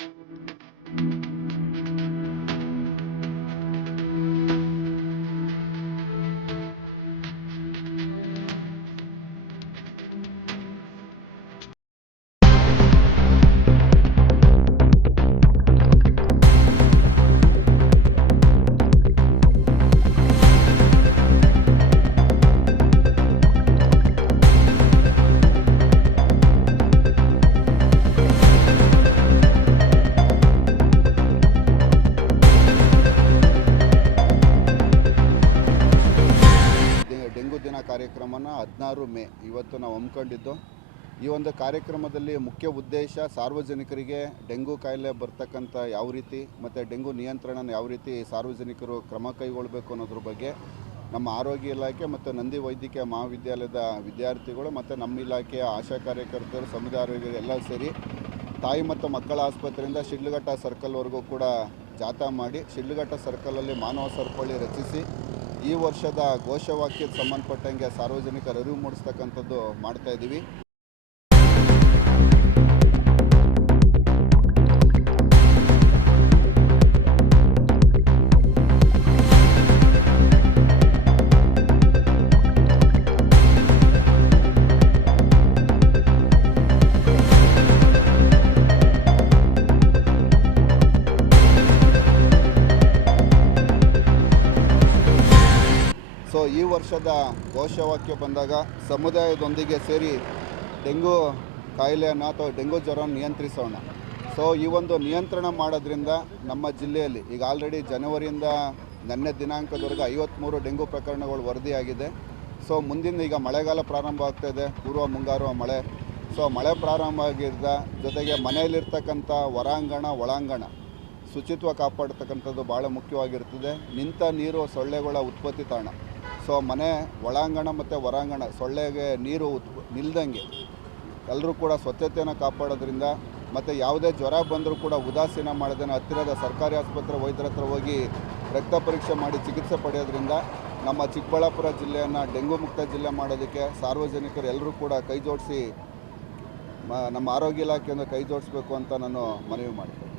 Dengue ದಿನ ಕಾರ್ಯಕ್ರಮನ 16 ಮೇ ಇವತ್ತು ನಾವು ಹಮ್ಮಿಕೊಂಡಿದ್ದು. ಈ ಒಂದು ಕಾರ್ಯಕ್ರಮದಲ್ಲಿ ಮುಖ್ಯ ಉದ್ದೇಶ ಸಾರ್ವಜನಿಕರಿಗೆ ಡೆಂಗು ಕಾಯಿಲೆ ಬರ್ತಕ್ಕಂಥ ಯಾವ ರೀತಿ ಮತ್ತು ಡೆಂಗು ನಿಯಂತ್ರಣನ ಯಾವ ರೀತಿ ಸಾರ್ವಜನಿಕರು ಕ್ರಮ ಕೈಗೊಳ್ಳಬೇಕು ಅನ್ನೋದ್ರ ಬಗ್ಗೆ ನಮ್ಮ ಆರೋಗ್ಯ ಇಲಾಖೆ ಮತ್ತು ನಂದಿ ವೈದ್ಯಕೀಯ ಮಹಾವಿದ್ಯಾಲಯದ ವಿದ್ಯಾರ್ಥಿಗಳು ಮತ್ತು ನಮ್ಮ ಇಲಾಖೆಯ ಆಶಾ ಕಾರ್ಯಕರ್ತರು, ಸಮುದಾಯ ಆರೋಗ್ಯ ಎಲ್ಲ ಸೇರಿ ತಾಯಿ ಮತ್ತು ಮಕ್ಕಳ ಆಸ್ಪತ್ರೆಯಿಂದ ಶಿಡ್ಲಘಟ್ಟ ಸರ್ಕಲ್ವರೆಗೂ ಕೂಡ ಜಾಥಾ ಮಾಡಿ ಶಿಡ್ಲಘಟ್ಟ ಸರ್ಕಲಲ್ಲಿ ಮಾನವ ಸರಪಳಿ ರಚಿಸಿ ಈ ವರ್ಷದ ಘೋಷವಾಕ್ಯಕ್ಕೆ ಸಂಬಂಧಪಟ್ಟಂಗೆ ಸಾರ್ವಜನಿಕರ ಅರಿವು ಮೂಡಿಸ್ತಕ್ಕಂಥದ್ದು ಮಾಡ್ತಾಯಿದ್ದೀವಿ. ಈ ವರ್ಷದ ಘೋಷವಾಕ್ಯ ಬಂದಾಗ ಸಮುದಾಯದೊಂದಿಗೆ ಸೇರಿ ಡೆಂಗು ಕಾಯಿಲೆಯನ್ನು ಅಥವಾ ಡೆಂಗು ಜ್ವರವನ್ನು ನಿಯಂತ್ರಿಸೋಣ. ಈ ಒಂದು ನಿಯಂತ್ರಣ ಮಾಡೋದ್ರಿಂದ ನಮ್ಮ ಜಿಲ್ಲೆಯಲ್ಲಿ ಈಗ ಆಲ್ರೆಡಿ ಜನವರಿಯಿಂದ ನಿನ್ನೆ ದಿನಾಂಕದವರೆಗೆ 53 ಡೆಂಗು ಪ್ರಕರಣಗಳು ವರದಿಯಾಗಿದೆ. ಮುಂದಿನ ಈಗ ಮಳೆಗಾಲ ಪ್ರಾರಂಭ ಆಗ್ತಾಯಿದೆ, ಪೂರ್ವ ಮುಂಗಾರು ಮಳೆ. ಮಳೆ ಪ್ರಾರಂಭ ಆಗಿದ್ದ ಜೊತೆಗೆ ಮನೆಯಲ್ಲಿರ್ತಕ್ಕಂಥ ಹೊರಾಂಗಣ ಒಳಾಂಗಣ ಶುಚಿತ್ವ ಕಾಪಾಡ್ತಕ್ಕಂಥದ್ದು ಭಾಳ ಮುಖ್ಯವಾಗಿರ್ತದೆ. ನಿಂತ ನೀರು ಸೊಳ್ಳೆಗಳ ಉತ್ಪತ್ತಿ ತಾಣ. ಮನೆ ಒಳಾಂಗಣ ಮತ್ತು ಹೊರಾಂಗಣ ಸೊಳ್ಳೆಗೆ ನೀರು ನಿಲ್ದಂಗೆ ಎಲ್ಲರೂ ಕೂಡ ಸ್ವಚ್ಛತೆಯನ್ನು ಕಾಪಾಡೋದ್ರಿಂದ ಮತ್ತು ಯಾವುದೇ ಜ್ವರ ಬಂದರೂ ಕೂಡ ಉದಾಸೀನ ಮಾಡದೇನೆ ಹತ್ತಿರದ ಸರ್ಕಾರಿ ಆಸ್ಪತ್ರೆ ವೈದ್ಯರ ಹತ್ರ ಹೋಗಿ ರಕ್ತ ಪರೀಕ್ಷೆ ಮಾಡಿ ಚಿಕಿತ್ಸೆ ಪಡೆಯೋದ್ರಿಂದ ನಮ್ಮ ಚಿಕ್ಕಬಳ್ಳಾಪುರ ಜಿಲ್ಲೆಯನ್ನು ಡೆಂಗು ಮುಕ್ತ ಜಿಲ್ಲೆ ಮಾಡೋದಕ್ಕೆ ಸಾರ್ವಜನಿಕರು ಎಲ್ಲರೂ ಕೂಡ ಕೈ ಜೋಡಿಸಿ ನಮ್ಮ ಆರೋಗ್ಯ ಇಲಾಖೆಯಿಂದ ಕೈ ಜೋಡಿಸ್ಬೇಕು ಅಂತ ನಾನು ಮನವಿ ಮಾಡ್ತೀನಿ.